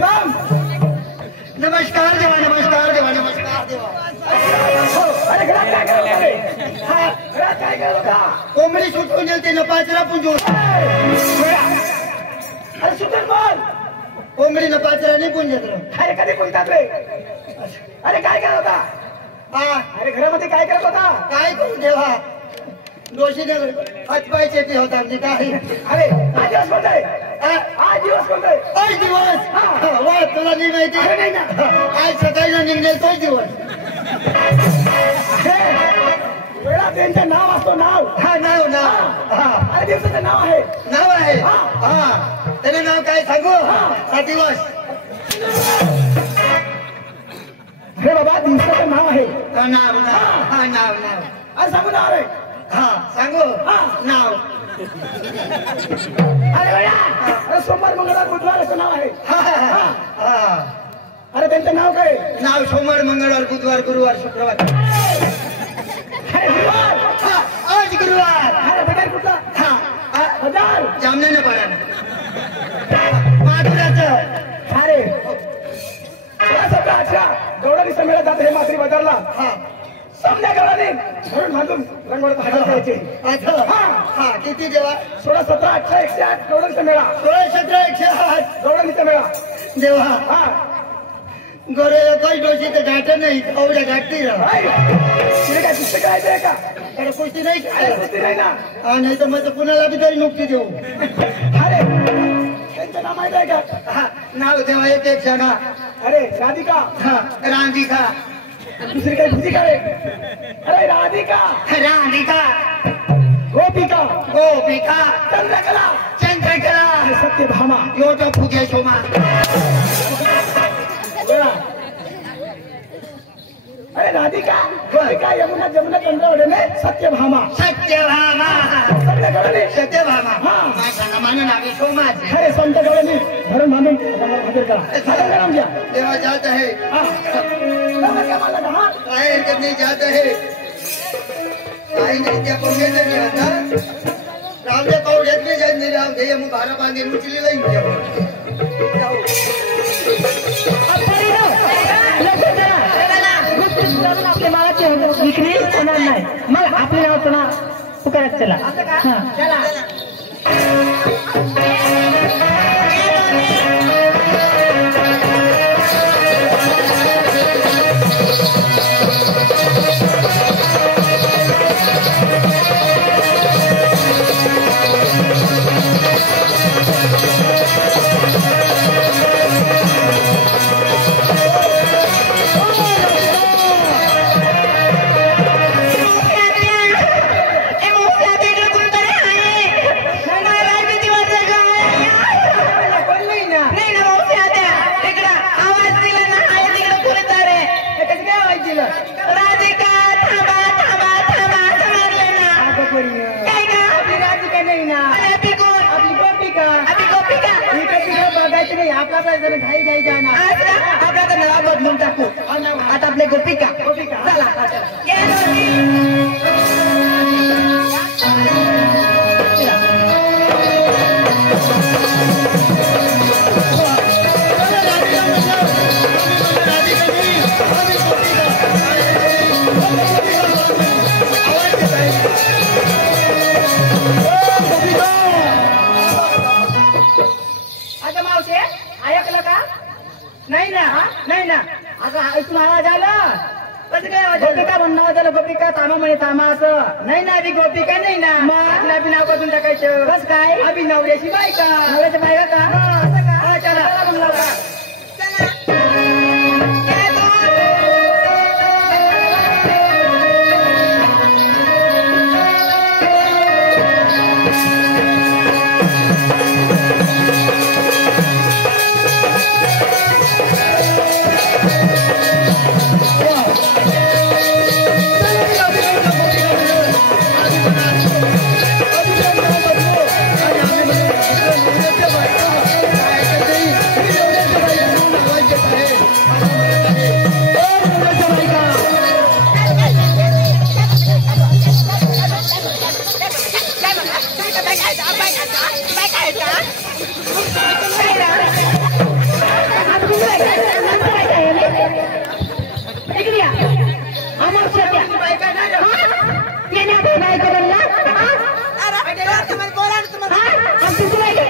राम नमस्कार देवा, नमस्कार देवा, नमस्कार देवा. अरे घरात काय करत होते? घरात काय करत होता? कोंबडी सुटून गेलते ना पाचरा पुंजून. अरे सुधर बोल. कोंबडी ना पाचरा नाही पुंजत रे. अरे कधी कोणतात रे? अरे काय करत होता? हा अरे घरामध्ये काय करत होता? काय करू देवा, दोषीने हातपाय चेपी होता म्हणजे काय. अरे आज दिवस कोणताय? आज दिवस कोणताय? तोच दिवस. वा तुला नाही माहिती. अरे नाही ना. आज सकाळी निघेल तोच दिवस. वेळा त्यांचं नाव असतो नाव. हा नाव नाव. हा अरे दिवसाचं नाव आहे. नाव आहे. हा त्याने नाव काय सांगू? हा दिवस. अरे बाबा दिवसाचं नाव आहे. हा नाव नाव. हा नाव नाव. अरे सांगू नाव आहे. हा सांगू नाव. अरे वेळा अरे सोमवार मंगळवार बुधवार असं नाव आहे. हा हा हा. अरे त्यांचं नाव काय? नाव सोमवार मंगळवार बुधवार गुरुवार शुक्रवार. अरे गुरुवार. आज गुरुवार. अरे बजार कुठला? हा बजार जामनेर पडा माधुराचं. अरे 16-17-18 गौडानी समेळा जात हे मात्री बाजारला. हा संध्याकाळी म्हणून बांधून रंगवत हातात जायचे. अच्छा. हा किती देवा? 16-17-18 108 गौडानी समेळा. 16-17 108 गौडानी समेळा. देवा हा गोरे काही डोशी तर गाठ नाही एवढ्या गाठती राह. तुला काय पुस्तक करायचंय का? त्याला कुस्ती नाही अरे खेळायला. कुस्ती नाही ना. हा नाही तर मग कुणाला बी तरी नुकती देऊ. अरे त्यांचं नाव माहित आहे का? हा नाव देवा एक एक सांगा. अरे राधिका. हा राधिका. दुसरी काही भुजी का रे? अरे राधिका. राधिका. गोपिका. गोपिका. चंद्रकला. चंद्रकला. अरे सत्यभामा. यो तो फुगे शोमा. अरे राधिका गोपिका यमुना जमुना चंद्रवडे में सत्यभामा. सत्यभामा. सत्यगौरणी. सत्यभामा. हा. माझं माझं नाव आहे सोमाच. अरे संत गौरणी धरून बांधून हजर करा. साधन नाम घ्या. देवा जात है. हा. क्या मानला का? हा. काय करने जात है. काही नाही त्या कोंबड्याचं नाही आता. रामदेव पावड्यात नाही जात नाही. रामदेव मग भारा बांधे उचली लाईन आपल्या मालाची विक्री होणार नाही. मग आपले नाव पुन्हा पुकारत चला. घाई घाई जाणार. आपला तर नाव बदलून टाकू. आता आपले गोपिका. चला आता मावशे ऐकलं का? नाही ना. नाही ना. आता ऐकून आवाज आला. कसं काय गोपिका म्हणून नाव झालं? गोपिका तामा म्हणे तामा असं नाही ना. अभि गोपिका नाही ना. मग अभि नाव बदलून टाकायचं. बस काय अभि नवऱ्याची बायका. नवऱ्याची बायका का? चला इकडे या अमावस्या द्या येण्या बायका बनला तुमची बायका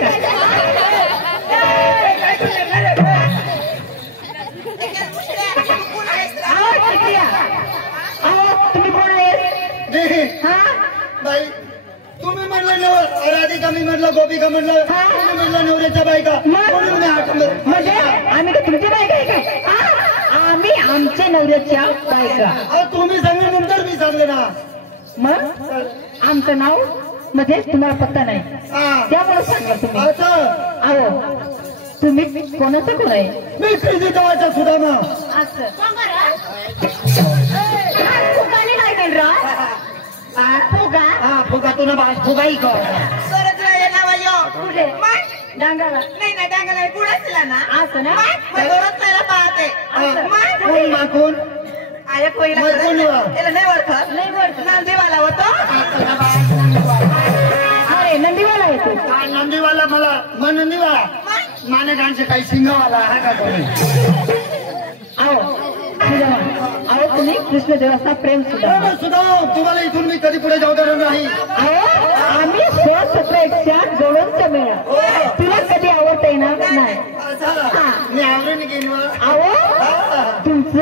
तुम्ही कोण आहे बाई तुम्ही म्हणलं नवर राधिका मी म्हणलं गोपिका म्हणलं तुम्ही म्हणलं नवऱ्याच्या बायका म्हणून मी आठवलं म्हणजे आम्ही का तुमची बायका आहे का आम्ही आमच्या नवऱ्याच्या बायका तुम्ही सांगले नंतर मी सांगले ना मग आमचं नाव म्हणजे तुम्हाला पत्ता नाही त्यामुळे सांगा तुम्ही असं अहो तुम्ही कोणाचं कोण आहे मी श्रीजी गावाचा सुदामा असं फुगाने काय केलं रा फुगा फुगा तू ना फुगाई का कुठे डांगाला नाही ना डांगाला पुढे ना असं ना त्याला पाहते कोण माकून आया कोयला त्याला नाही ओळखत नाही बरं नांदेवाला होतो अरे नंदीवाला येतो नंदीवाला मला मग नंदीवाला माने गांचे काही सिंगावाला हा का कोणी अहो तुम्ही कृष्णदेवाचा प्रेम सुद्धा सुद्धा तुम्हाला इथून मी कधी पुढे जाऊ देणार नाही आम्ही 16-17 जोड्यांचा मेळा तुला कधी आवडता येणार नाही मी आवडून घेईन अहो तुमचं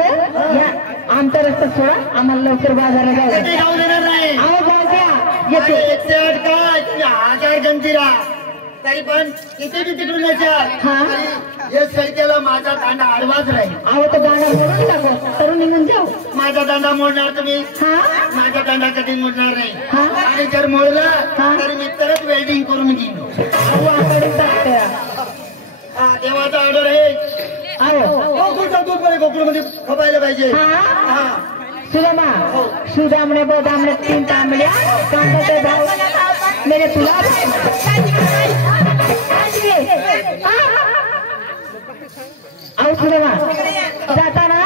या आमचा रस्ता सोडा आम्हाला लवकर बाजाराला जाऊ जाऊ देणार नाही अहो जाऊ द्या येते 108 काय तुम्ही 1000 गंजीरा तरी पण किती बी तिकडून हे सैत्याला माझा दांडा आडवाच राहील अहो तो गाणं मोडून टाकू तरुण निघून जाऊ माझा दांडा मोडणार तुम्ही माझा दांडा कधी मोडणार नाही आणि जर मोडला तर मी तरच वेल्डिंग करून घेईन देवाचा ऑर्डर आहे गोकुळचा दूध मध्ये गोकुळमध्ये खपायला पाहिजे सुदामा सुदामणे बदामणे 3 तांबड्या कांद्याचे भाव मेरे तुला अहो सुदामा जाताना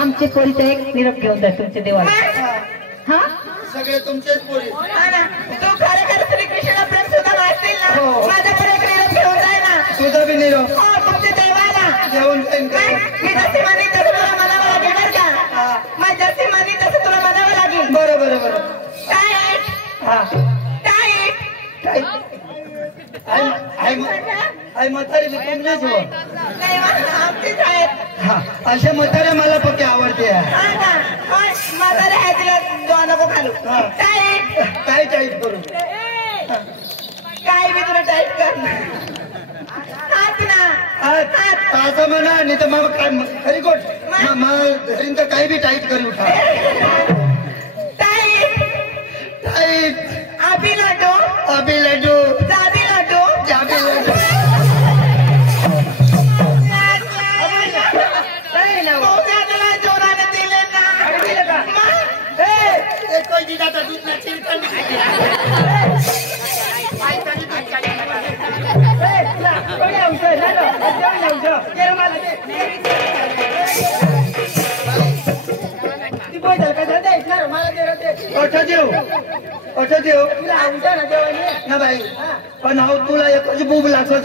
आमचे पोरीचा एक निरोप घेऊन जा तुमच्या देवाला हा सगळे तुमचेच पोरी तू खरेखर श्रीकृष्णाला प्रेम सुद्धा वाचतील ना माझ्याकडे एक निरोप घेऊन जाय ना तुझा बी निरोप तुमच्या देवाला घेऊन जाईन मी जसे मानी तसं तुला म्हणावं लागेल बरं का मग जसे मानी तसं तुला म्हणावं लागेल बरोबर आई म्हातारी मी तुमचेच हो आमचीच आहेत अशा म्हाताऱ्या मला पक्के आवडते म्हातारे आहे तिला दोन नको घालू काय टाईट करू काय मी तुला टाईट कर हात ना असं म्हणा नाही तर मग काय खरी गोट मग घरी तर काही बी टाईट करू उठा टाईट अभी लड्डू जाबी लड्डू जोराने दिले ना कोई दिदाचा दूध ना चिरकन देव ना बाई पण अहो तुला एकच बुब लागतो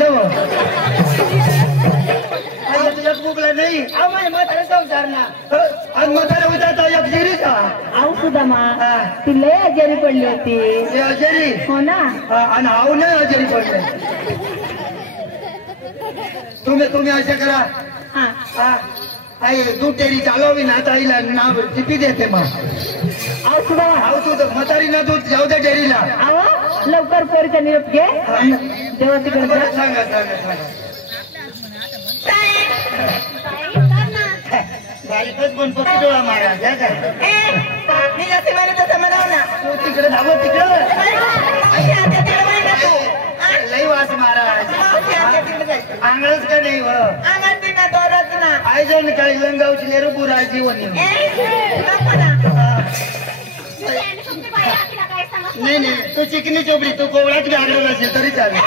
तुझ्याच बुबला नाही आणि म्हातारा होता तो एक जिरीचा अहो सुदामा ती लय आजारी पडली होती अजेरी हो ना आणि आऊ नाही अजेरी पडले तुम्ही असे करा आई दूध टेरी चालवी ना ताईला नाव टिपी देते मग अहो सुदामा आऊ तू म्हातारी ना दूध जाऊ दे डेअरीला अहो लवकर पोरीचा निरोप घे देवाची गणपती सांगा बारीकच गणपती डोळा महाराज मी जसे मला तसं म्हणाव ना तू तिकडे धावो तिकडं लई वास महाराज अंगळच का नाही आयजन काय लंगावची नेहरू बुराची वनी नाही तू चिकनी चोपडी तू कोवळाच बी आगडवला असेल तरी चालेल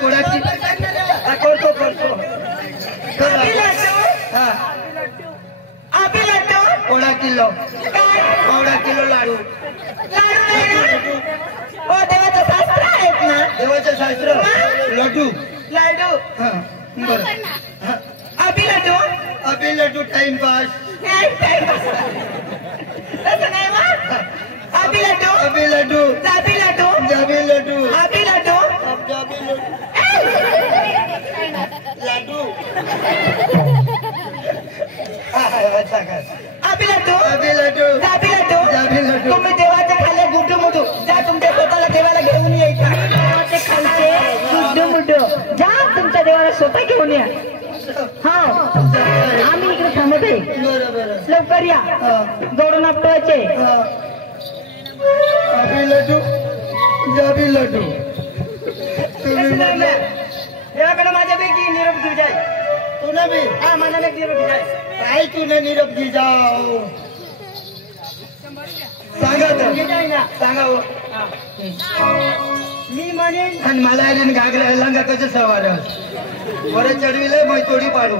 कोडाची करतो कोडा किलो लाडू ओ देवाचा शास्त्र लड्डू लाडू हा बरं अभि लाडू अभि लड्डू टाइमपास तसं नाही वा अभि लाडू अभि लड्डू जाबी लाडू जाबी लड्डू अभि लाडू जाबी लड्डू अच्छा काय अभि लाडू अभि लड्डू जाबी लाडू जाबी लड्डू तुम्ही देवाच्या खाली गुड्डू मुडू जा तुमच्या स्वतःला देवाला घेऊन यायचा देवाचे खालचे गुड्डू मुड्डू जा तुमच्या देवाला स्वतः घेऊन या हा आम्ही इकडे थांबत आहे बरं बरं लवकर या जोडून आपटवायचे अभि लड्डू जाबी लड्डू तुम्ही म्हटलं देवाकडे माझ्यापैकी निरोप घेऊ जाय तू ना बी हा माझा निरोप घेऊ जाय काय तूने निरोप घे जाओ सांगा तर घे जाय ना सांगा हो. मी म्हणेन आणि मला आले घागरा लंगा कसं सवार बरं चढविलंय मग तोडी पाडू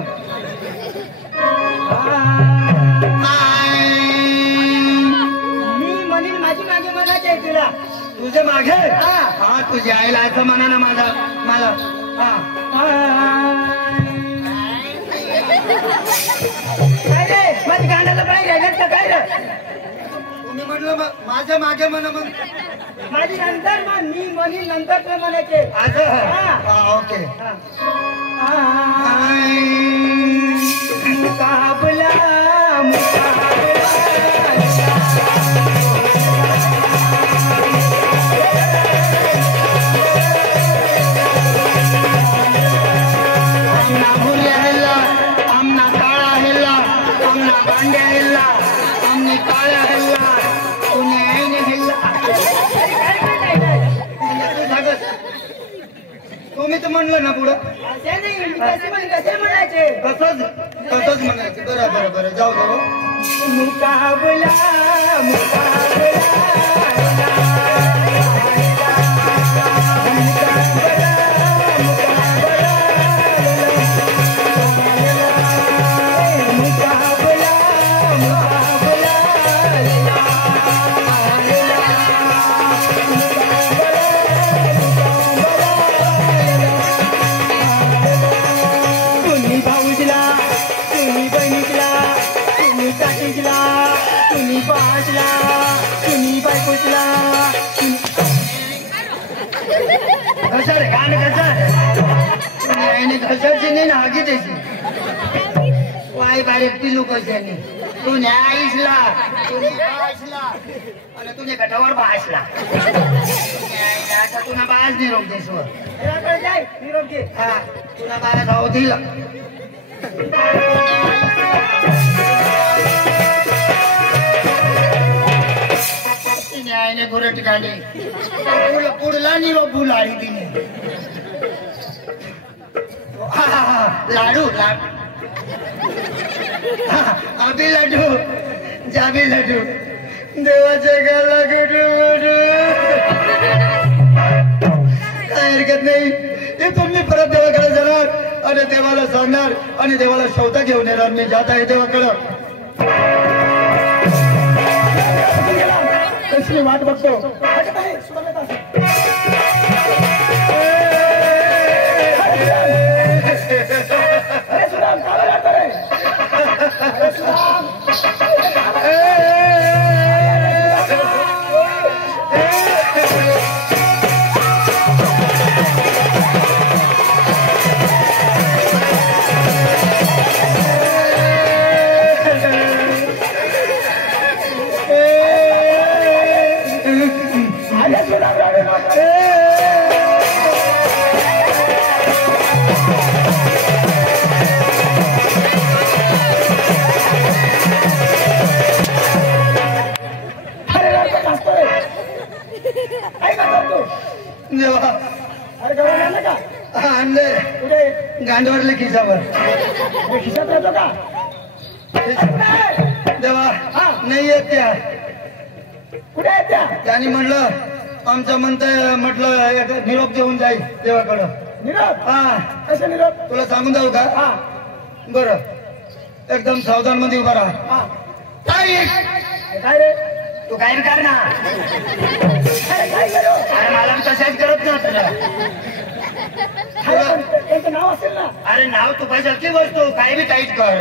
मी म्हणेन माझी मागे म्हणायचे तुला तुझ्या मागे हा. हा तुझ्या आईला असं म्हणा ना माझा मला हा काय रे माझी गाण्याला काय घ्यायला का काय रे तुम्ही म्हटलं माझ्या मागे म्हणा मग माझी नंतर म्हण मी म्हणेन नंतर ते म्हणायचे असं हा. हा ओके मुकाबला आमना भुल्या हिल्ला आमना काळा हिल्ला आमना भांड्या हिल्ला आमने काळ्या हिल्ला तुने आईने हिल्ला तुम्ही तर म्हणलं ना पुढं कसे म्हणायचे तसंच म्हणायचं बरं बरं बरं जाऊ जाऊ मुकाबला तुम्ही भाऊजीला तुम्ही बहिणीला तुम्ही काकीला तुम्ही बाजला तुम्ही बायकोला कसं रे गाणं कसं आईने कशाची नाही ना आगी त्याची वाय बारीक पिलू कशाने तू न्यायसला तुने बासला आणि तुझे कटावर बासला तुला बास निरोप देसवर देवाकडे जाय निरोप घे हा तुला बारा धाव दिला न्यायने गुरट काढे पुढला निरोप बुलाडी तिने लाडू लाडू अभि लड्डू जाबी लड्डू देवाच्या गाला गुडू काय हरकत नाही हे तुम्ही परत देवाकडे जाणार आणि देवाला सांगणार आणि देवाला शोधा घेऊन येणार मी जात आहे देवाकडं कसली वाट बघतो देवा अरे गवळण आणलं का आणले कुठे गांडवरले खिसावर खिशात येतो का देवा नाही येत त्या कुठे आहेत त्या त्यांनी म्हणलं आमचं म्हटलं एक निरोप देऊन जाईल देवाकडं निरोप हा कसे निरोप तुला सांगून जाऊ का हा बरं एकदम सावधान मध्ये उभा राहा हा तारीख काय रे तू काय कर ना काय करू अरे मला तसे रिचार्ज करत ना तुला अरे पण त्यांचं नाव असेल ना. अरे नाव तू पैशाची वस्तू काय बी टाईट कर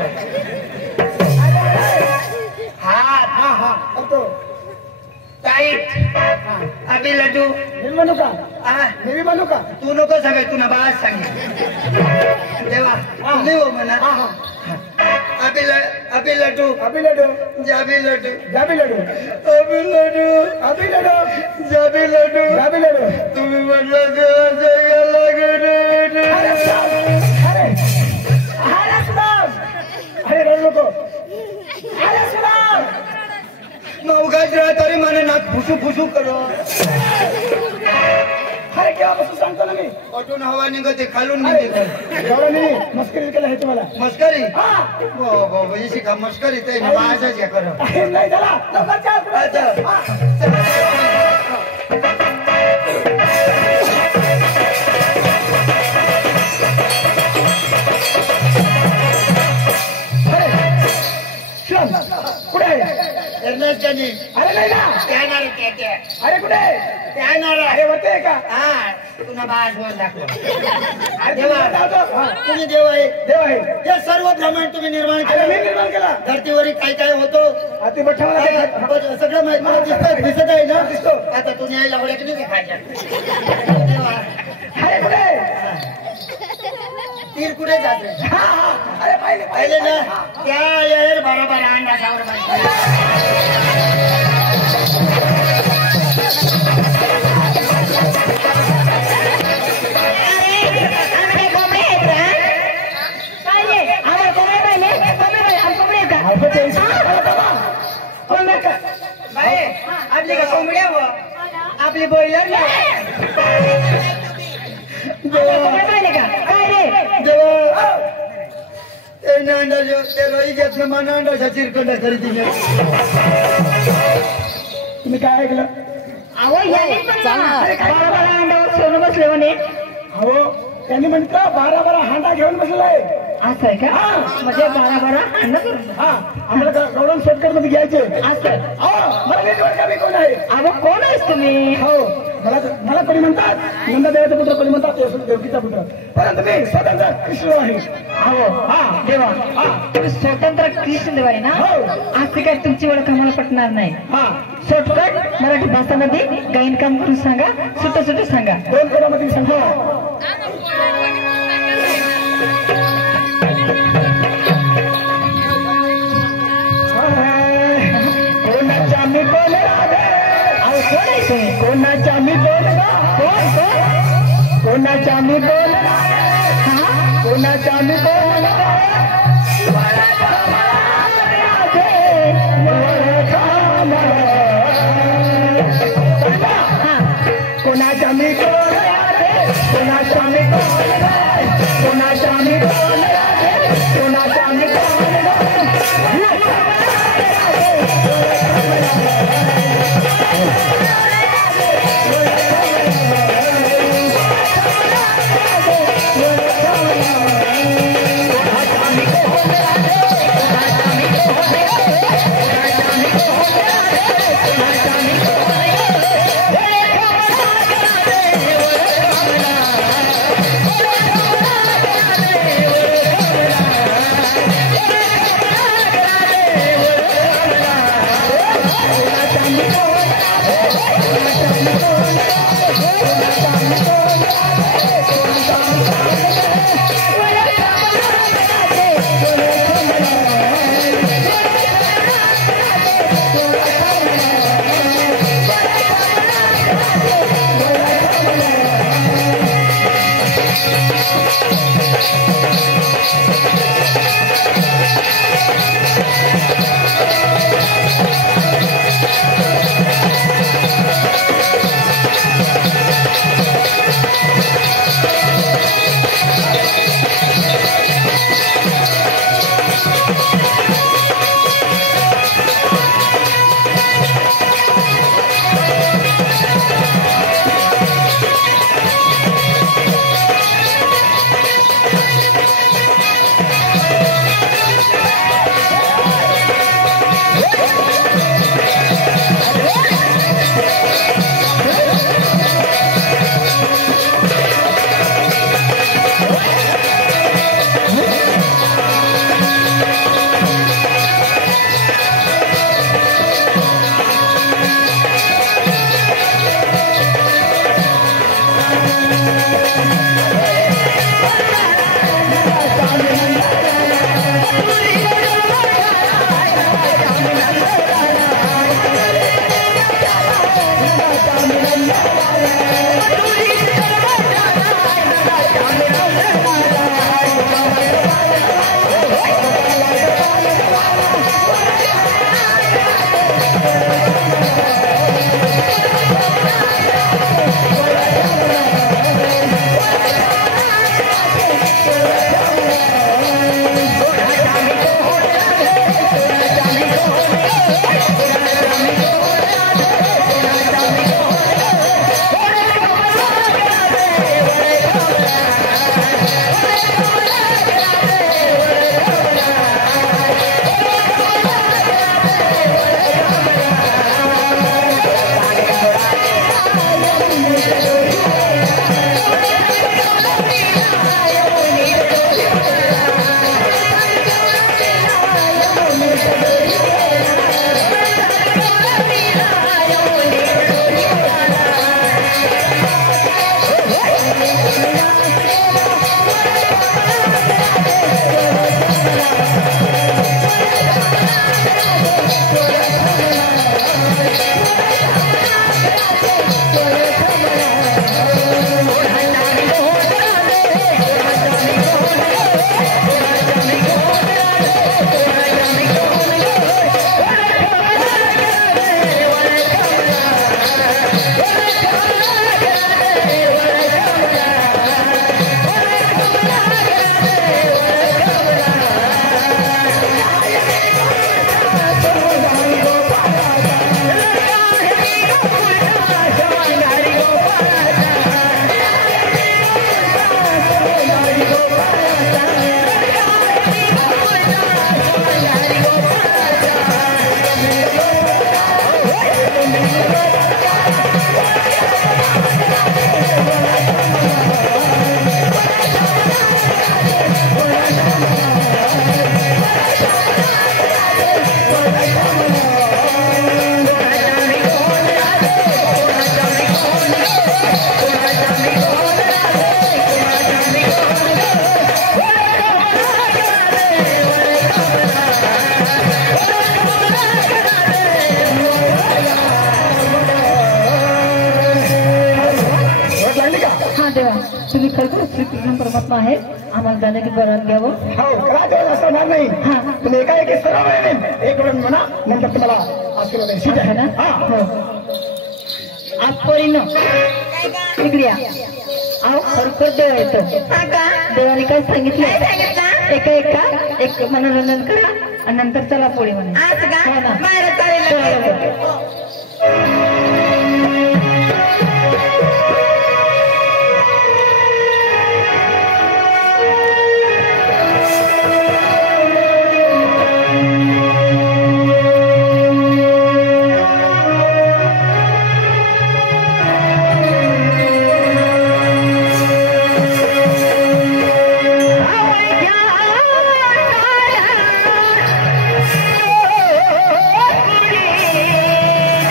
हात हा हा करतो. टाईट अभि लड्डू मी म्हणू का? हा मी म्हणू का? तू नको सांगाय तू ना बाळाच सांगे देवा तुम्ही हो म्हणा हा हा अभि लड्डू अभि लडू जाबी लड्डू जाबी लडू अभि लड्डू अभि लडू जाबी लड्डू जाबी लडू. तुम्ही म्हटलं देवाच्या लागून अरे अरे अरे सुदाम. अरे रडू नको. अरे सुदाम. नवगाच तरी मला नाक फुसू फुसू करो अरे केव्हापासून सांगतो ना मी. ऑटून हवा निघते खालून निघते एवढं मी मस्करी केलं आहे तुम्हाला. मस्करी हा वैशी का मस्करी ते माझाच हे कर अरे नाही झाला लवकर चहा पुढे. हा. अरे शिवम कुठे आहे? एरणाच्यानी अरे नाही ना. येणार त्या अरे कुठे आहे? येणार अरे होते का? हा तुला बाळाच बोल दाखव अरे देवा. देवा जातो. हा. तुम्ही देव आहे देव आहे. हे सर्व ब्रह्मांड तुम्ही निर्माण अरे मी केलं निर्माण केला. धरतीवर काय काय होतो अति मोठा मला हा, सगळं माहित मला दिसत आहे ना दिसतो. आता तुम्ही यायला आवड्या की नाही खायच्या अरे कुठे आहे? तीर कुठे जाते हा हा अरे पाहिले पाहिले ना त्या येर बरोबर अंडासावर आपली का कोंबड्या व आपली बॉयलर अंडा जो ते रोई घेतलं मला अंडाचा चिरकंडा खरेदी तुम्ही काय ऐकलं? सोनं बसले म्हणे. हो त्यांनी म्हटलं 12 हांडा घेऊन बसलाय. असं आहे का? म्हणजे 12 अन्न करून. हा आम्हाला गौरव शॉर्टकट मध्ये घ्यायचे. असं हो मला नीट वाटतं मी कोण आहे. अहो कोण आहेस तुम्ही? हो मला कोणी म्हणतात नंददेवाचा पुत्र, कोणी म्हणतात यशोदा देवकीचा पुत्र, परंतु मी स्वतंत्र कृष्ण आहे. अहो हा देवा तुम्ही स्वतंत्र कृष्ण देव आहे ना. हो. असं काय तुमची ओळख आम्हाला पटणार नाही. हा शॉर्टकट मराठी भाषामध्ये गायन काम करून सांगा. सुट सांगा. 2 कोणामध्ये सांगा. कोणाच्या मी कोण राधे. अहो कोण आहे तुम्ही? कोणाच्या मी कोण कोणाच्या मी कोण कोणाच्या मी कोण कोणाच्या मी कोण कोणाच्या मी कोण कोणाच्या मी कोण कोणाच्या मी देवा तुम्ही खरोखर श्रीकृष्ण परमात्मा आहे आम्हाला जाण्याची बरात घ्यावं हो राजवाडा असणार नाही हा तुम्ही एकाएकी सरळ एक वेळ म्हणा नंतर तुम्हाला आशीर्वाद आहे. ठीक आहे ना आहे हा हो आज पोरीनं काय का इकडे या अहो खरोखर देव येतो हा का देवाने काय सांगितलं काय सांगितलं एका एक मनोरंजन करा आणि नंतर चला पोळी म्हणे आज का हो ना. बाहेर चालेल Oh,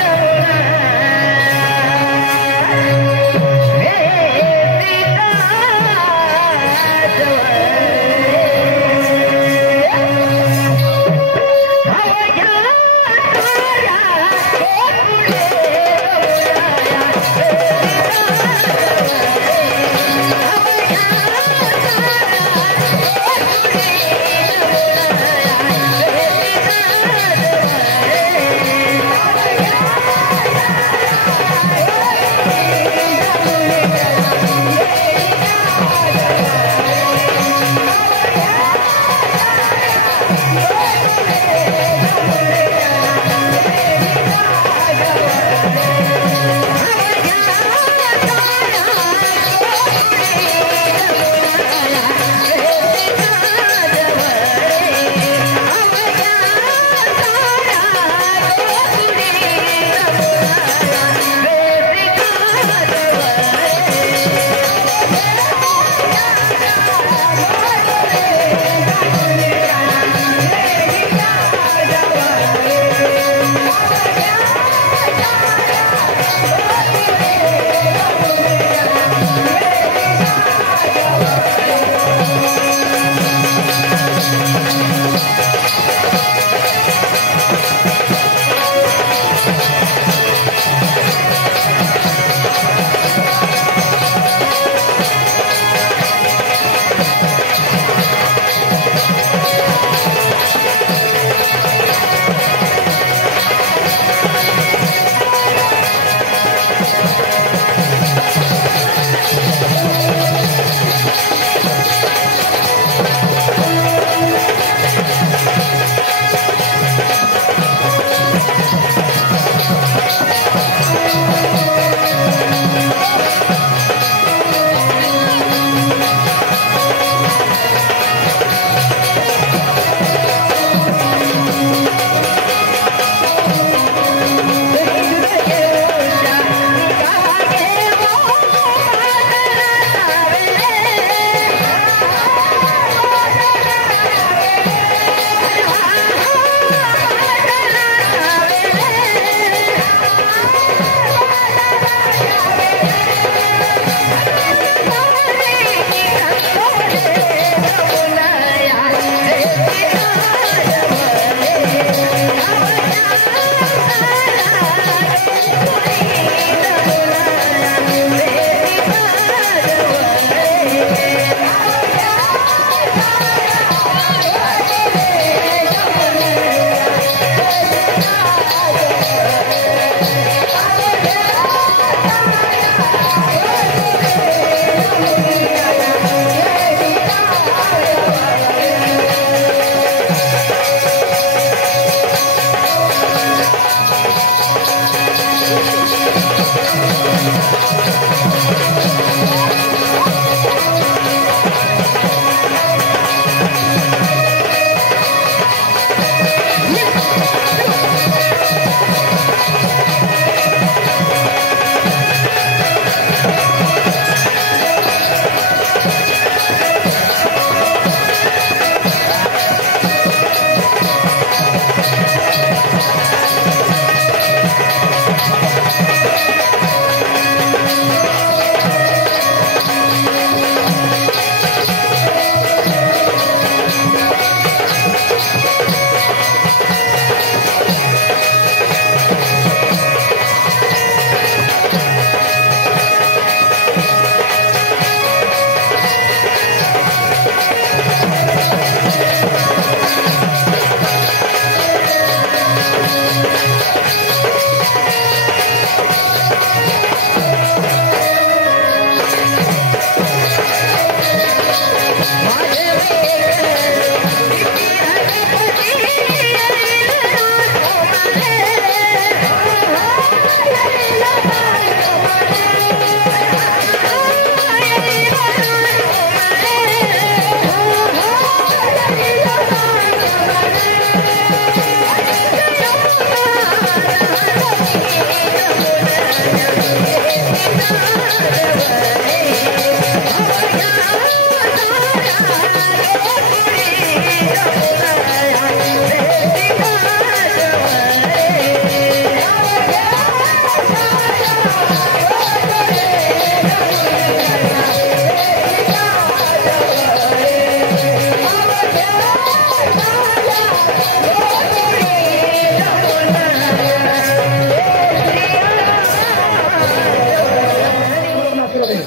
आशीर्वाद देईल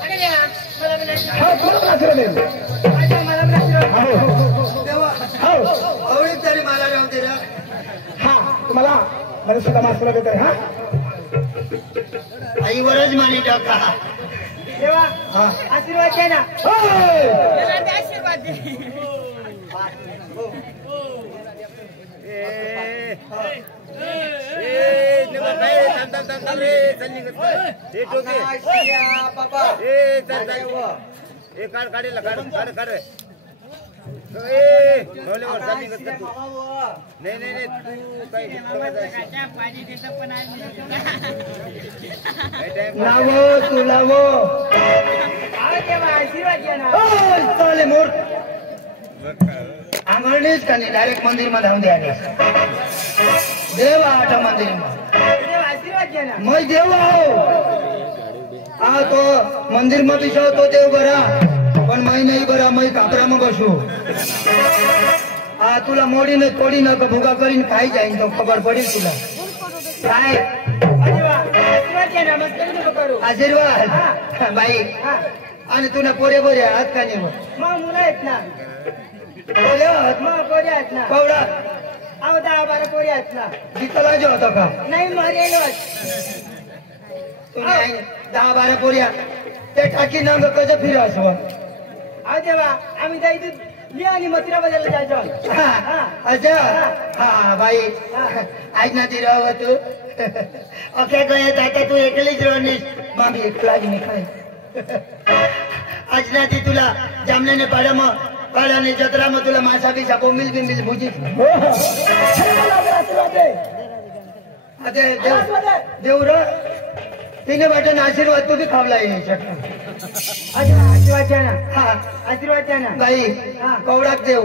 अरे देवा, मला पण आशीर्वाद. हा तुम्हाला पण आशीर्वाद देईल अच्छा, मला पण आशीर्वाद. हो देवा हो आवडीत तरी मला राहू दे रे. हा तुम्हाला मला सुद्धा आशीर्वाद देते हा आईवरच मानी टाका. देवा, हा आशीर्वाद दे ना. होय. आशीर्वाद दे. लावो तू लावो. अरे देवा, आशीर्वाद दे ना. चाले मोर आंगणीच का नाही डायरेक्ट मंदिर में धावून द्या देव आठ मंदिर में देवा, आशीर्वाद दे ना. मैं देव आओ आ तो मंदिर में भी जाओ तो देव बरा पण मैं नहीं बरा मैं कापरा में बसू आ तुला मोडी न तोडी न भुगा करीन खाई जाईन तो खबर पडेल तुला काय अरे देवा, आशीर्वाद दे ना. मस्त नको करू. आशीर्वाद बाई हा, आणि तुला पोरे बरे आहात का नाही मग मुलं आहेत ना. पोरे आहात मग पोरी आहेत ना. पवडा अहो 10-12 पोरी आहेत ना. जितला जो होता का नाही मरेलो. तुम्ही आहे 10-12 पोऱ्या ते टाकी नांग कसं फिर असव अहो देवा, आम्ही जायचं लिहा आणि मथुरा बाजारला जायचो. अच्छा हा बाई आज ना ती राव तू अख्या गयात आता तू एकलीच राहणीस मामी एकलाच मी काय आज ना ती तुला जामल्याने पाड्याने जत्रा मग तुला मासा बिसा बोंबिल बिंबिल भुजी हो हो मला आशीर्वाद दे आता देव र तिने वाटण आशीर्वाद तू बी खावला ये आशीर्वाद द्या ना. हा आशीर्वाद द्या ना. बाई कवडाक देव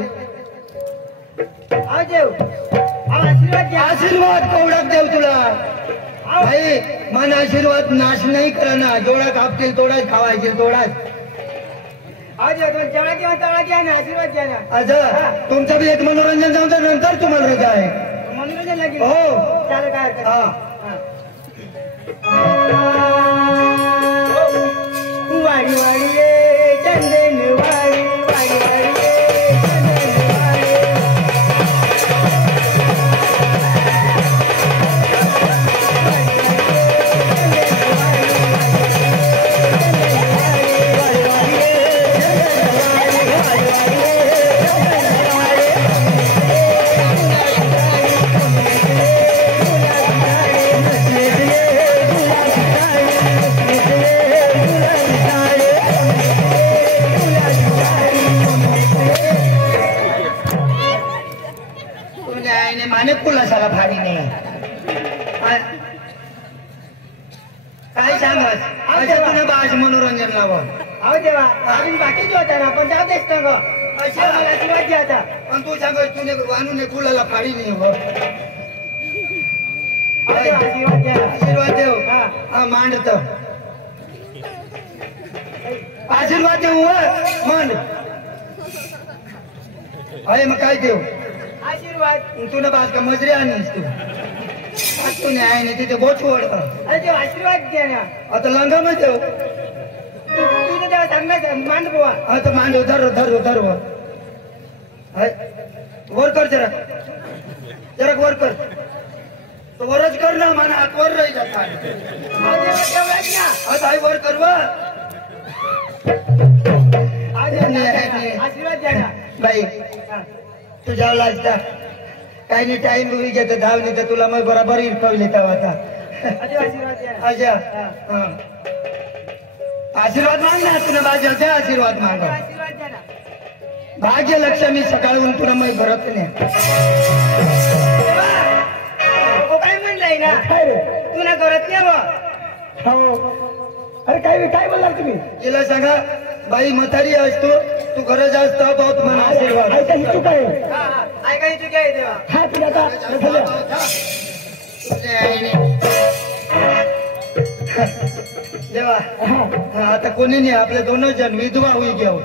अहो देव, अहो आशीर्वाद द्या. आशीर्वाद कवडाक देव तुला भाई मन आशीर्वाद नाश नाही करना जोडा कापतील तोडाच खावायचे तोडाच अहो देव, तुम्ही जेवढा किंवा तेवढा घ्या ना. आशीर्वाद द्या ना. असं तुमचं बी एक मनोरंजन जाऊन तर नंतर तुम्हाला रजा आहे मनोरंजन लागेल. हो. चालेल, काय हरकत हा नाही. वाडी वाडी ये चंदन वाडी वाडी वाडी ये चंदन वाडी. माने कुला साला भारी नाही काय सांगस असं तुला बाज मनोरंजन लावं अहो देवा, आम्ही बाकीचे होता ना, पण जाऊ देस ना गं. अच्छा. मला आशीर्वाद द्या आता. पण तू सांग तुने वानूने कुलाला फाडी नाही हो अहो देवा, आशीर्वाद द्या. आशीर्वाद देव हा. हा मांडत आशीर्वाद देऊ मांड अरे मग काय देऊ आशीर्वाद. तुला बाज का मजरी आणलीस तू आज तू न्याय नाही तिथे बोच ओढ अरे देवा, आशीर्वाद द्या ना. आता लंगा मग देऊ तुझं देवा सांगायचं मांड बुवा. आता मांडव धर वर कर जरा वर कर तो वरच कर ना मला हात वर राही जाता अहो देवा, तेवढाच ना. आता आई वर कर वा अहो देवा, आशीर्वाद द्या ना. बाई हा. तुझ्या लागता काही नाही टाइम उभी घेत धावली तर तुला मग बरोबर इरकवली तेव्हा आता अहो देवा, आशीर्वाद द्या ना. अच्छा हा. आशीर्वाद माग ना तुला बाजाचा आशीर्वाद माग आशीर्वाद द्या ना. भाग्य लक्ष्मी सकाळून तुला मग भरत नाही देवा, ओ काय म्हणलंय ना, काय रे तू ना करत नाही बुवा. हो अरे काय बोलणार तुम्ही तिला सांगा बाई म्हातारी असतो तू गरज असतो बहुत मला आशीर्वाद ऐका ही चूक आहे हा, हा. ऐकायची चुकी आहे देवा. हा तुला आता झालं. देवा हा. हा, आता कोणी नाही आपले दोन जण विधवा होई घेऊ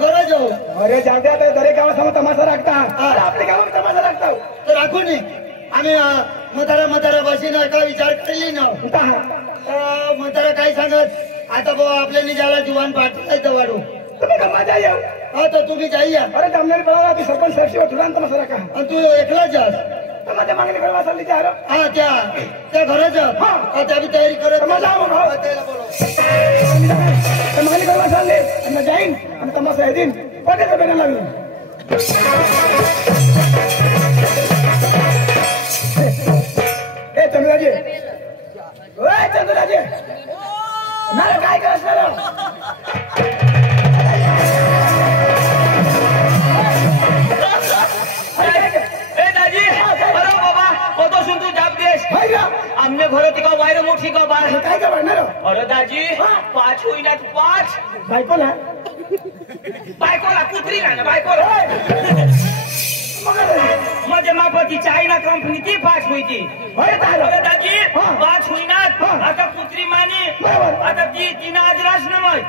गरज हो अरे जाऊ द्या आता दरेक गावासमोर तमाशा लागता आपल्या गावात तमाशा लागतो तर राखू नये आम्ही म्हातारा बसीन का विचार केली ना म्हातारा काय सांगत आता भाऊ आपल्या निजाला जुवान पाठवायचं वाढू तुम्ही का माझ्या येऊ हा तर तुम्ही जाई या अरे जामनेर पळाला की सरपंच साहेबशी तुला मसाला का आणि तू एकलाच जास माझ्या मागणी कळवा चालली त्या हा त्या घरात जा हा त्या बी तयारी करत माझा भाऊ. त्याला बोलव मागणी कळवा चालली आणि जाईन आणि तमाशा येईन पटेल बेना लागलो ए चंद्राजी ओय चंद्राजी मला काय करायचं आमने घरात का वायर मोठी का बार काय का म्हणणार अरे दाजी 5 होईना 5 बायकोला बायकोला कुत्री ना बायकोला माझ्या मापाची चायना कंपनी ती 5 होईती अरे दाजी 5 होईना आता कुत्री माने आता ती आज राशनमय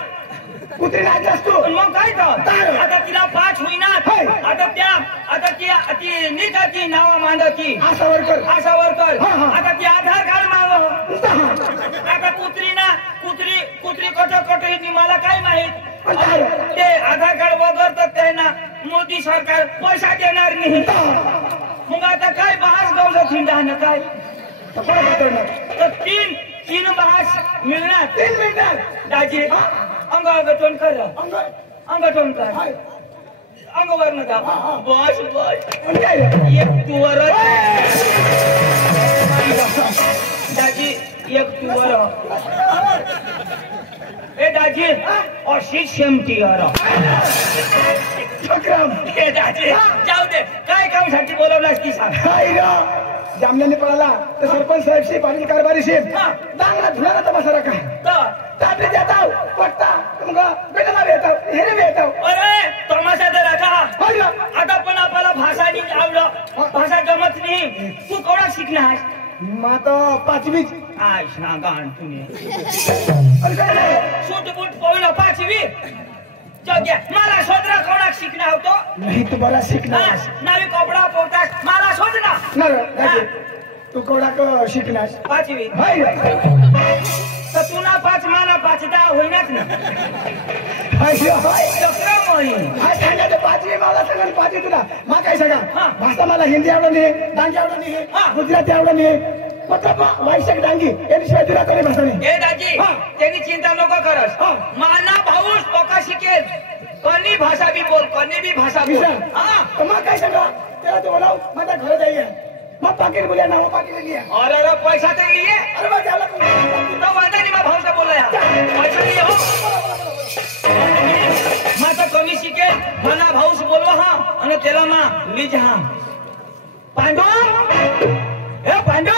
कुत्री नाही असतो मग काय तर आता तिला 5 होईना आता ती निकाची नाव मांडती आशा वर्कर आता ती आधार कार्ड मागव आता कुत्री कट ही मला काय माहित ते आधार कार्ड वगैरे तर त्यांना मोदी सरकार पैसा देणार नाही मग आता काय बहास गवलं थिंडानं काय तर तीन बहास मिळणार 3 मिनिटात दाजी अंगटोन कर अंगटोन कर अंगवर न बस एक तुवर दाजी एक तुवर ए दाजी अशी शेमटी हे दाजी जाऊ दे काय काम साठी बोलवलास की सांग जामल्याने पळाला तर सरपंच साहेबशी पाटील कारभारीशी चांगला धुणारा तमाशा काय ताटे देता पट्टा तुमका बेटला येतो हेरे येतो अरे तमाशा तर राखा आता पण आपल्याला भाषा नाही आवडलं भाषा जमत नाही तू कोणा शिकणार मग आता 5वी आश ना गाण तुम्ही सूट बूट पोळलं 5वी जग्या मला शोधरा कोणा शिकणार होतो नाही तू मला शिकणार नवी कपडा पोटास मला शोधना तू कोणा शिकणार 5वी तर तुला 5 माना 5 10 होईनाच ना सांगा 5वी मला सांगा 5वी तुला मग काय सांगा भाषा मला हिंदी आवडत नाही डांगी आवडत नाही गुजराती आवडत नाही मतलब वाईशक डांगी याशिवाय तुला तरी भाषा नाही हे दाजी त्यांनी चिंता नको करस माना भाऊस पका शिकेल कनी भाषा भी बोल कनी भी भाषा बोल मग काय सांगा त्याला तू बोलाव माझ्या घर जाईया मग पाकिट बोलिया ना पाकिट लिया अरे पैसा तर लिए अरे मग झाला तो वादा नहीं मैं भाव से बोल रहा पैसा लिए हो मैं तो कमी शिके मना भाव से बोलवा हाँ अने तेला मा लीज हाँ पांडू ए पांडू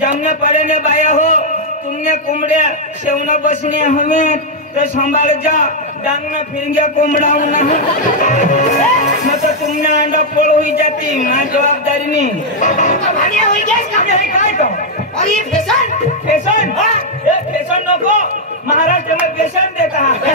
जामने पड़े ने बाया हो तुमने कुमड़े सेवना बसने हमें तो संभाल जा डांगना फिर गया कुमड़ा तो तुमने अंडा पोल हुई जाती मैं जवाबदारी नहीं हुई गया और ये फैशन फैशन नको महाराष्ट्र में फैशन देता है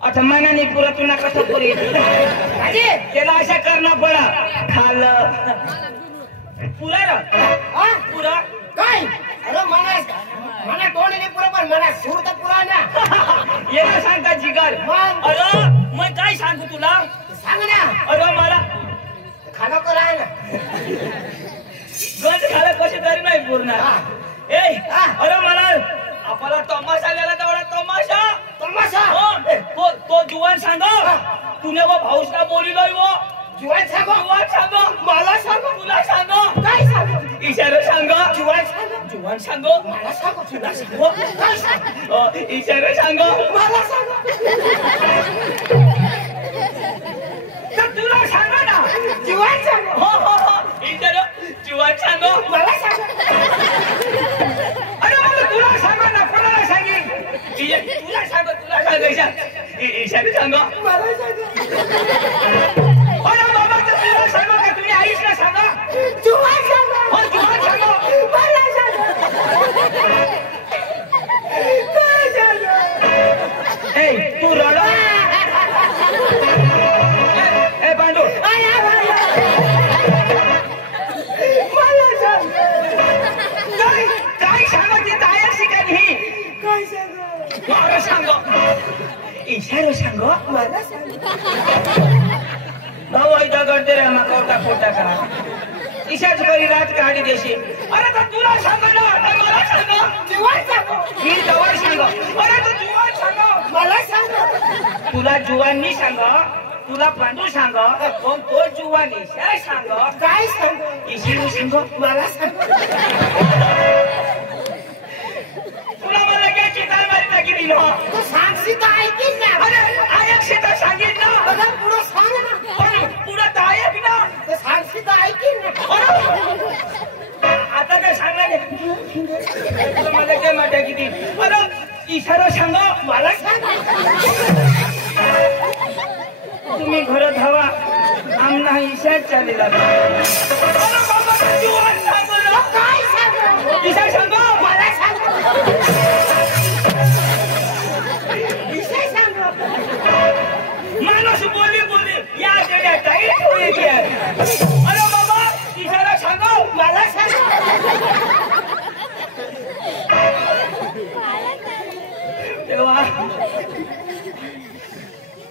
अठमाना नहीं पूरा तुला कसं पुरी त्याला अशा करना पडा खाल पुरा पुरा काय अरे मना तोंड नाही पुरा पण मना सूर तर पुरा ना येला सांगता जिगर अरे मैं काय सांगू तुला सांग ना अरे मला खाना करा ना ना ए अरे मला आपला तमाशा आलेला तेवढा तमाशा तमाशा तो जुवान सांग तुने वो भाऊस का बोली लो वो जुवान सांग मला सांग तुला सांग काय सांग इशारा सांग जुवान सांग मला सांग तुला सांग काय सांग इशारा सांग मला सांग तर तुला सांग ना जुवान सांग हो इशारा जुवान सांग मला सांग अरे मला तुला सांग ना कोणाला सांगेन तुला सांग इशारा सांग मला सांग अरे बाबा तुला सांग का तुम्ही आईशला सांगा जुवान सांग हो जुवान सांग मला सांग काय सांग ए तू रड ए पांडू मला सांग काय सांग ती ताया शिकाली काय सांग मला सांग इशारा सांग मला सांग भाऊ ऐका करते रे मग कोटा का इशाच करी रात काढी देशी अरे तर तुला सांग ना मला सांग जुवान सांग मी जवळ सांग अरे तू जुवान सांग मला सांग तुला जुवाननी सांग तुला पांडू सांग पण तो जुवान इशा सांग काय सांग इशारा सांग मला सांग तुला मला काय चितार मारी टाकी दिली हो तू सांगशी तर ऐकीन ना अरे ऐकशी तर सांगेन ना बघा पुढं सांग ना पण पुढं तर ऐक ना ते सांगशी तर ऐकीन ना आता काय सांगणार तुला मला काय माटा किती अरे इशारा सांग मला सांग तुम्ही घरात हवा आमना इशाच चालेला अरे बाबा जुवान सांग ना काय सांग इशारा सांग मला सांग माणूस बोली या जड्या टाईट होईल की अरे बाबा इशारा सांग मला सांग तेव्हा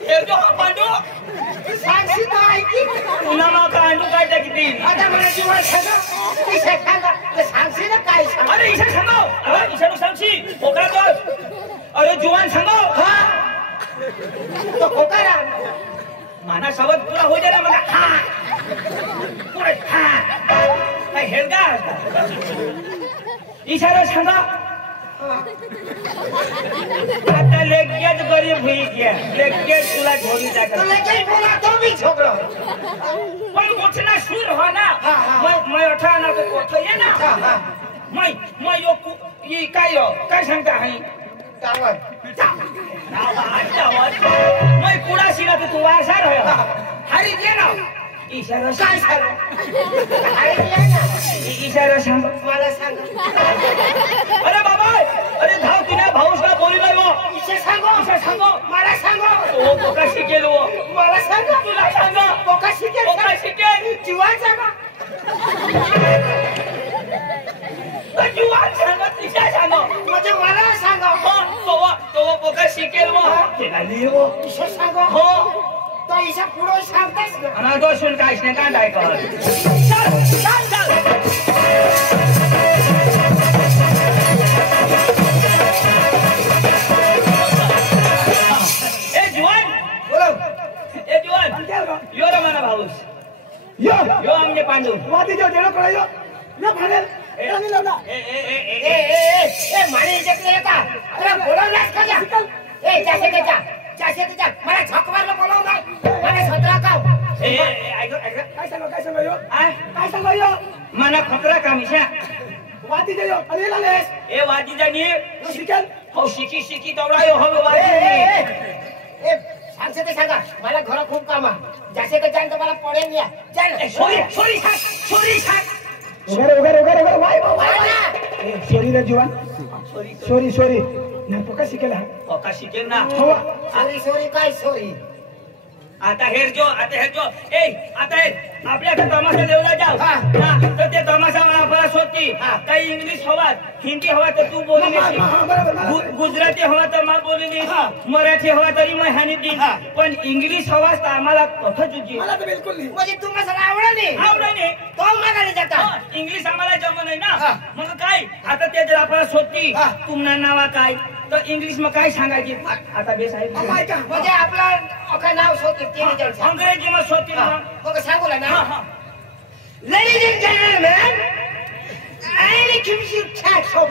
हे जो पांडू सांगशी तर ऐकी पुन्हा मग पांडू काय टाकी आता मला जीवन सांग इशारा सांग सांगशी ना काय सांग अरे इशारा सांग अरे इशारा सांगशी पोकरा तो अरे जुवान सांग हा तो खोकारा माना शब्द पूरा हो जाए मला हा पूरा हा काय हेलगा इशारा सांगा आता लेकेज गरीब हुई क्या लेकेज तुला ढोली जाकर लेकेज बोला तो भी छोकरो पण गोठना सुर हो ना मैं अठाना को कोठो ये ना मैं ये काय सांगता है टावर मैं कुड़ा सिला तो तू वारसा रहो हरी दे ना इशारा काय सांग हरी दे ना इशारा सांग मला सांग अरे बाबा अरे धाव तुने भाऊस का बोली नाही वो इशारा सांग मला सांग ओ पोका शिकेल वो मला सांग तुला सांग पोका शिकेल जीवन सांग जुवान सांग इशारा सांग म्हणजे मला सांग तो पोका शिकेल वो त्याला लिहो इशारा सांग हो तो इशा पुढे सांगतास ना आणि तो सुन काहीच नाही कांडाय कर चल ए जुवान बोलो ए जुवान यो रे मना भाऊस यो आमने पांडू वादी जो देणो कळयो न फाडेल आणि लावला ए मारी इकडे येता अरे बोलावलास का ए जासे त्याच्या मला झक मारलं बोलाव नाही मला खतरा काव ए ऐक काय सांगो यो काय सांगो यो मला खतरा कामिशा वादी जो आणि लालेस ए वादी जानी शिकल हो शिकी दौडायो हो वादी ए सांगते ते सांगा मला घर खूप काम आहे जासे का जान तर मला पडेल या चल सोरी सांग उगर वाय सोरी रे जुवान सोरी ना पोका शिकेल ना हो सोरी काय सोरी आता हे जो ए आता हे आपल्या तमाशा देवला जाऊ तर ते तमाशा मला आपल्याला शोधती काही इंग्लिश हवा हिंदी हवा तर तू बोली नाही गुजराती हवा तर मला बोली नाही मराठी हवा तरी मग हानी देईन पण इंग्लिश हवा तर आम्हाला कथं तुझी मला तर बिलकुल नाही म्हणजे तुम्हाला सगळं आवडले तो मागायला जाता इंग्लिश आम्हाला जम नाही ना मग काय आता ते जर आपल्याला शोधती तुमना नावा काय तर इंग्लिश मग काय सांगायची आता बेस आहे म्हणजे आपला काय नाव शोधते ते विचारते अंग्रेजी मग शोधती मग सांगू ना Ladies and gentlemen, I give you tax of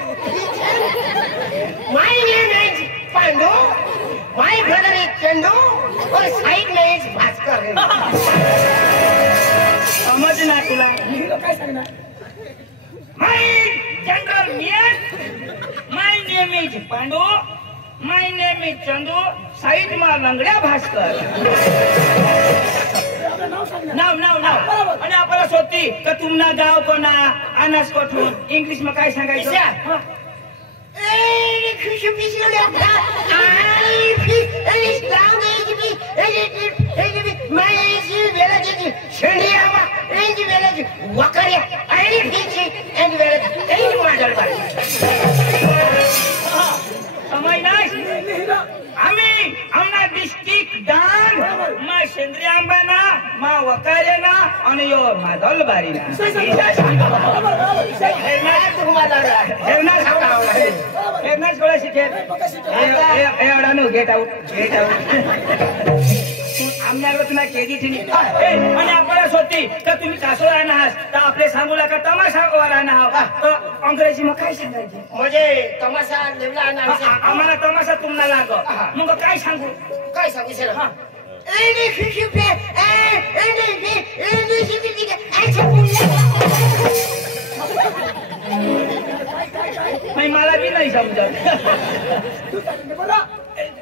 my name is Pandu, my brother is Chandu, और side में is Bhaskar. समझ ना तुला काय सांगणार My gentleman, my name is Pandu, my name is Chandu, side मा लंगड्या भास्कर नाव आणि आपल्याला शोधती तर तुमना गाव कोणा अनास कोठून इंग्लिश मग काय सांगायचं समय नाही आम्ही आमना डिस्ट्रिक्ट डान मा सेंद्रिय आंबाना मा वकारेना आणि यो माधल बारीना हेरनाच गोळा शिकेल एवढा नो गेट आउट आमच्याकडे तुला केजी ठिणी आणि आपल्याला शोधती तर तुम्ही कासो राहणार आहात तर आपले सांगू लागा तमाशा राहणार आहात तर अंग्रेजी मग काय सांगायचे म्हणजे तमाशा लेवला आम्हाला तमाशा तुम्हाला लाग मग काय सांगू काय सांगू सर मला बी नाही समजत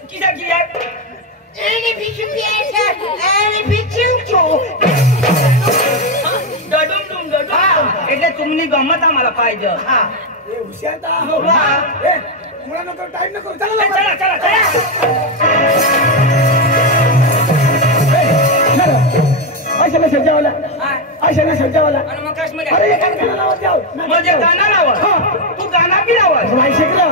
किसा किया એટલે तुमनी गमत आम्हाला पाहिजे हुशार मुळा नको टाइम नको चला अशा नसेल जेवायला आणि मग काश्मीर अरे गाणं लावत जाऊ म्हणजे गाणं लावा तू गाणं बी लावा वाई शिकलं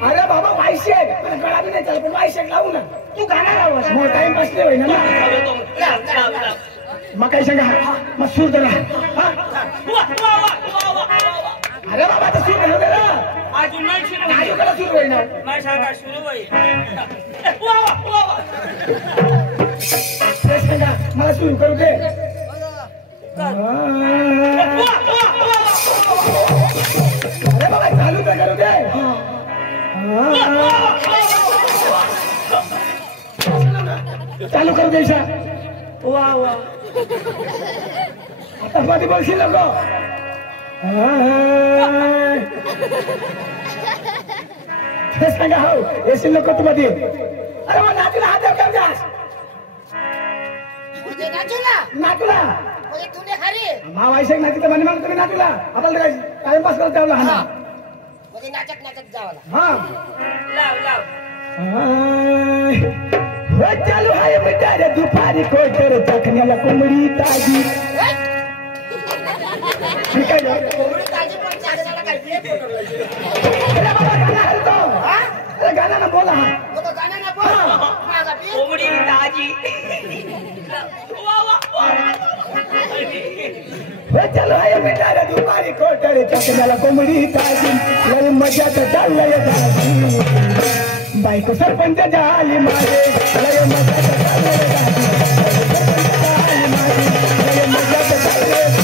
अरे बाबा वाई शेक गळा बी नाही चालत पण वाई शेक लावू ना तू गाणं लावा मग टाइम पास नाही होईना ना मग काय सांगा मग सूर जरा अरे बाबा आता सूर घालू दे ना अजून नाही सुरू आजूकडे सूर होईना नाही सांगा सुरू होईल ते सांगा मला सूर करू दे अरे बाबा चालू तर करू दे चालू करू दे वा आता मध्ये बोलशील लोक ते सांगा हो येशील लोक तू मध्ये अरे मग नातूला हात देऊ जास नातूला तुने खरी मा वायशेक नाती तर म्हणे मग तुम्ही नातूला आपल्याला काय टाइमपास करत ठेवला हा म्हणजे नाचत जावं हा लाव हो चालू आहे बेटा रे दुपारी कोटर चखण्याला कोंबडी ताजी ठीक आहे कोंबडी ताजी पण चांगल्याला काय बिये अरे बाबा गाणं हलतो अरे गाणं ना बोला मग गाणं ना बोल माझा बिये कोंबडी ताजी हो चालू आहे बेटा रे दुपारी कोटर चखण्याला कोंबडी ताजी लय मजात चाललंय ताजी बायको सरपंच झाली माझे लय मजात चाललंय लय मजात चाललंय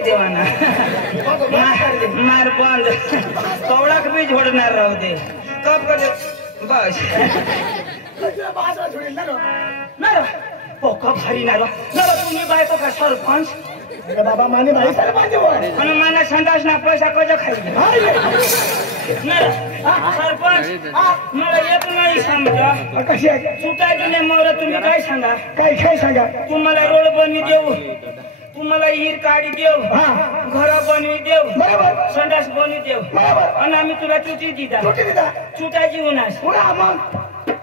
देवाना मार बंद कवळाक बी झोडणार राहू दे कप बस तुला बाजरा सोडेल ना रो. ना पोका भारी ना तुम्ही बायको का सरपंच अरे बाबा माने भाई सरपंच बोल. आणि मला संडास ना पैसा कजा खायला सरपंच मला एक नाही समजा कशी आहे सुटायचं नाही मोर तुम्ही काय सांगा काय सांगा. तुम्हाला रोड बनवी देऊ तुम्हाला हिर काढी देऊ हा घर बनवी देऊ बरोबर संडास बनवी देऊ बरोबर. आणि आम्ही तुला चुटी दिदा छोटी दिदा चुटायची होणार पुन्हा मग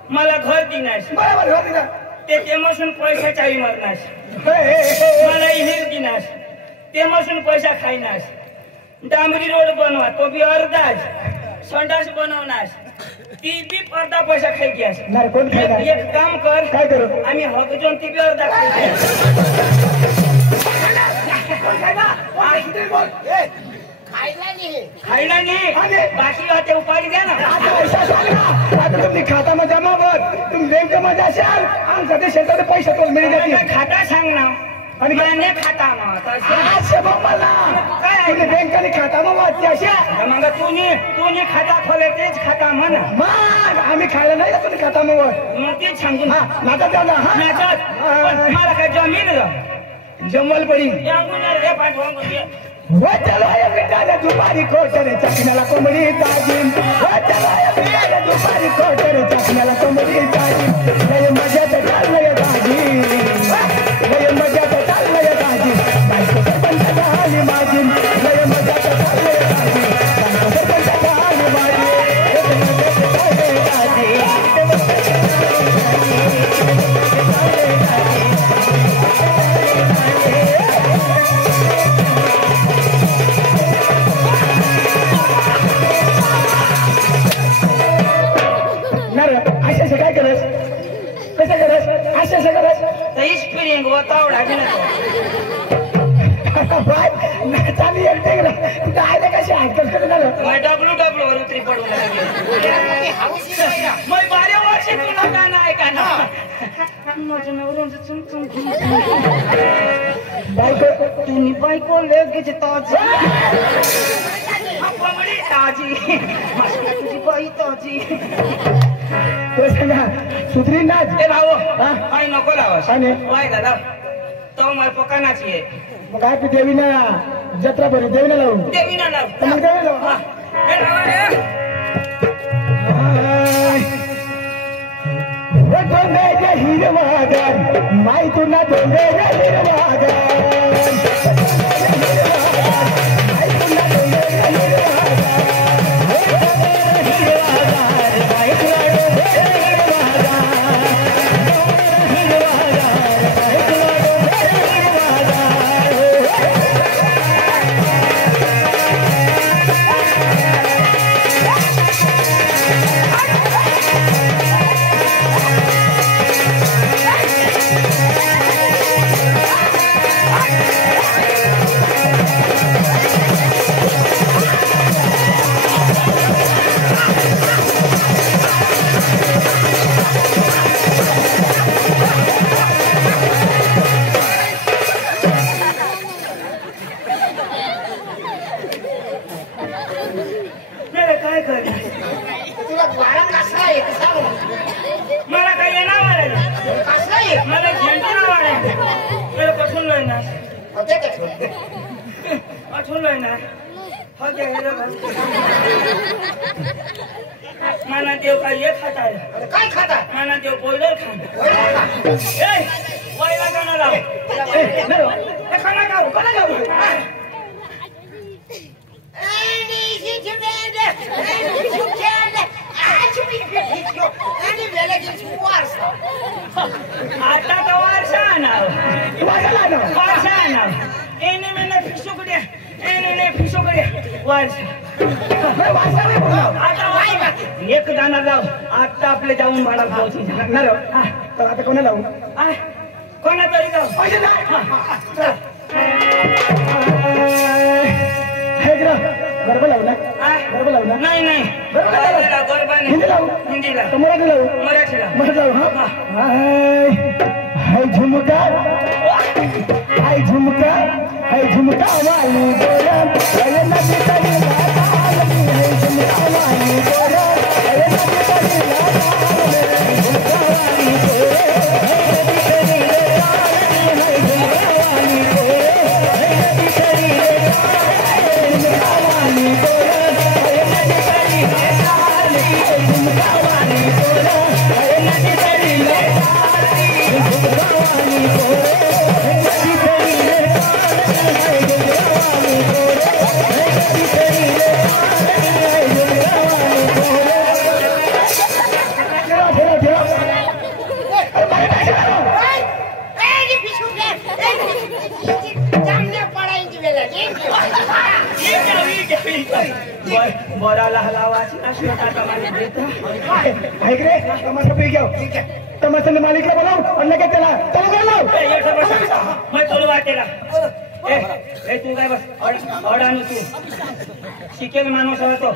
मला घर दिनास बरोबर हो दिदा. तेमसून पैसा चाळी मारनास मला हिर दिनास तेमसून पैसा खाईनास डांबरी रोड बनवा तो बी अर्धाच संडास बनवनास ती बी अर्धा पैसा खाई घ्यास नाही कोण खायला एक काम कर काय करू आम्ही हकजून ती बी अर्धा खाई खायला नाही बाकी होते उपाडी द्या ना आता तुम्ही खातामध्ये जमा बर तुम्ही बँकेमध्ये असाल आमच्या शेतात पैसे तो मिळणार खाता सांग ना आणि नाही खाता मग तुम्ही बँकेने खाता मग अशा मग तू खाता खोले तेच खाता म्हणा मग आम्ही खायला नाही तुम्ही खाता मग तेच सांगून माझा दादा मला काय जमीन जमल पडी दुपारी कोटरे चकण्याला कोंबडी ताजीन दुपारी कोटरे चकण्याला कोंबडी ताजीन लय मजात चाललंय दाजी लय मजात चाललंय दाजी बायको सरपंच झाली माझी लय मजात चाललंय दाजी बायको सरपंच झाली माझी अशा काय करस कसं करस अशा करस स्प्रिंग वतावडा चालू एकटे आले कसे आहेत कसं झालं डब्ल्यू वर उतरी पडू मग 12 वर्ष तुला गाणं ऐका ना माझ्या नवऱ्याचं चुमचुम बायको तुम्ही बायको लगेच ताजी तुझी बाई ताजी ते सांगा सुधरी नाच ए भाऊ आई नको लावस आणि वाय दादा तो मला पकानाची आहे मग काय तू देवीना जत्रा बरी देवीना लावून देवी ना लाव मग देवी लावू डोंगराच्या हिरवागार माई तुला डोंगराच्या हिरवागार माई तुला डोंगराच्या माना देव काय ये खाता काय खाता माना देव बॉयलर खाता वायला गाणं लाव खाना खाऊ आता तर वारसा आणा एने मेने फिसुकडे एने फिसुकडे वारसा आता एक दाना लाव आता आपले जाऊन भाडा पोहोचून लागणार तर आता कोणा लावू कोणा तरी जाऊ गरबा लावू ना गरबा लावू ना नाही नाही गरबा हिंदी लावू हिंदीला मराठी लावू मराठीला मराठी लावू हाय झुमका हाय झुमका हाय झुमका वाली बोला हाय नदी तरी हाय झुमका वाली बोला हाय नदी तरी बराला हलावाची अशी ऐक रे तमाशा पे घेऊ तमाशाने मालिकला बोलाव आणि लगेच त्याला चालू कर लाव मैं तुला वाटेला ए तू काय बस ऑर्डर तू शिकेल माणूस होतो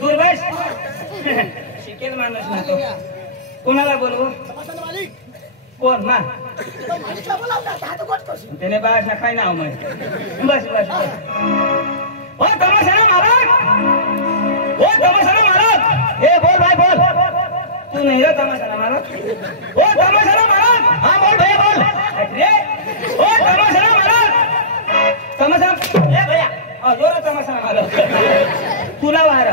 दूर बस शिकेल माणूस ना तो कोणाला बोलवू कोण मा त्याने बाहेर ना काय नाव मग बस बस ओ तमाशाला महाराज ओ तमाशाला महाराज ए बोल भाई बोल तू नाही रे तमाशाला महाराज ओ तमाशाला महाराज हाँ बोल भैया बोल अरे ओ तमाशाला महाराज तमाशा ए भैया जोर तमाशाला महाराज तुला वार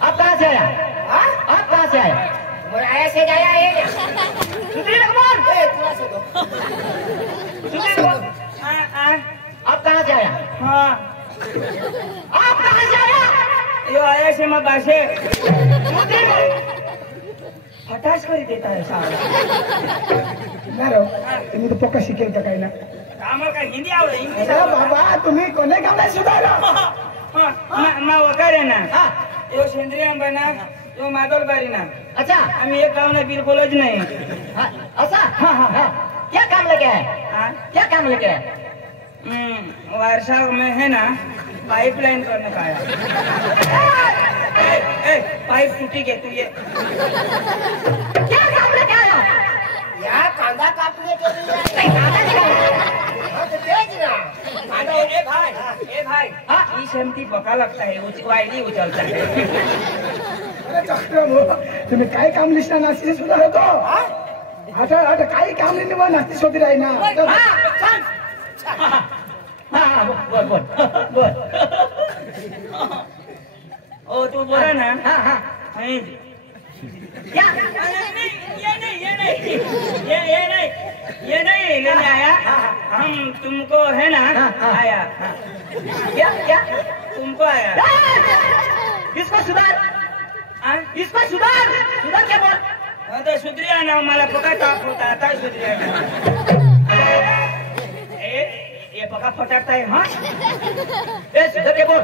आप कहाँ से आया आप कहाँ से आया आया से गया है सुधीर कुमार आप कहाँ से आया हाँ आप कहाँ से आया यो आया से मग भाषे हटाश करी देता है सारा नाही राव तुम्ही तर पक्का शिकेल का काही ना आम्हाला काय हिंदी आवडे इंग्लिश अरे बाबा तुम्ही कोणे गावला सुधारा मा वकारे ना यो सेंद्रिय बना यो मादलबारी ना अच्छा आम्ही एक गाव ना बिलकुलच नाही अच्छा हाँ हाँ क्या काम लेके है क्या काम लेके है वर्षा में है ना पाइपलाइन करने का आया पाइप टूटी गई तू ये क्या काम लेके आया यहाँ कांदा काटने के लिए ए भाई इस एमटी पका लगता है वायली उचलता है अरे चक्रम तुम्ही काय काम लिस्टा नास्ती सुधारतो आता आता काही काम नाही बा नास्ती शोधी राही ना बोल बोल बोल ओ तू बोला ना क्या ये नहीं लेने आया हम तुमको है ना आया क्या क्या तुमको आया इसको सुधार इसको सुधार सुधार क्या बोल तो सुधरिया ना मला पका ताप होता आता सुधरिया ना ये पका फटाकता है हाँ ए सुधर के बोल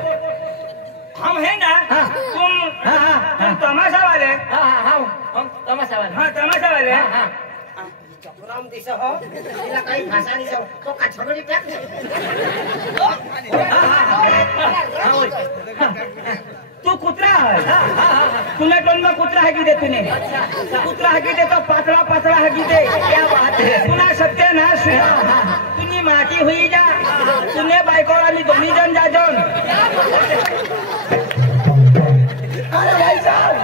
हम है ना तुम तमाशा वाले हम तमाशा वाले हाँ तमाशा वाले राम दिशा हो तिला काही भाषा नाही तो काठवडी टाक तू कुत्रा है तूने टोन में कुत्रा हगी दे तूने कुत्रा हगी दे तो पातला पातला हगी दे क्या बात है पुन्हा सत्य ना सुना तुनी माटी हुई जा तूने बायको वाली दोन्ही जण जा जाऊन अरे भाई साहब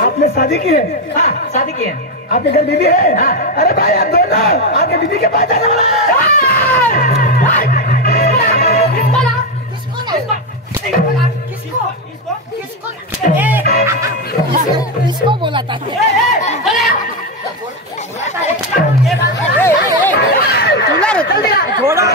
आपने शादी की है हाँ शादी की है आपके घर बीबी है अरे भाई आप दोनों आपके बीबी के पास जाने वाला किसको बोला था छोड़ा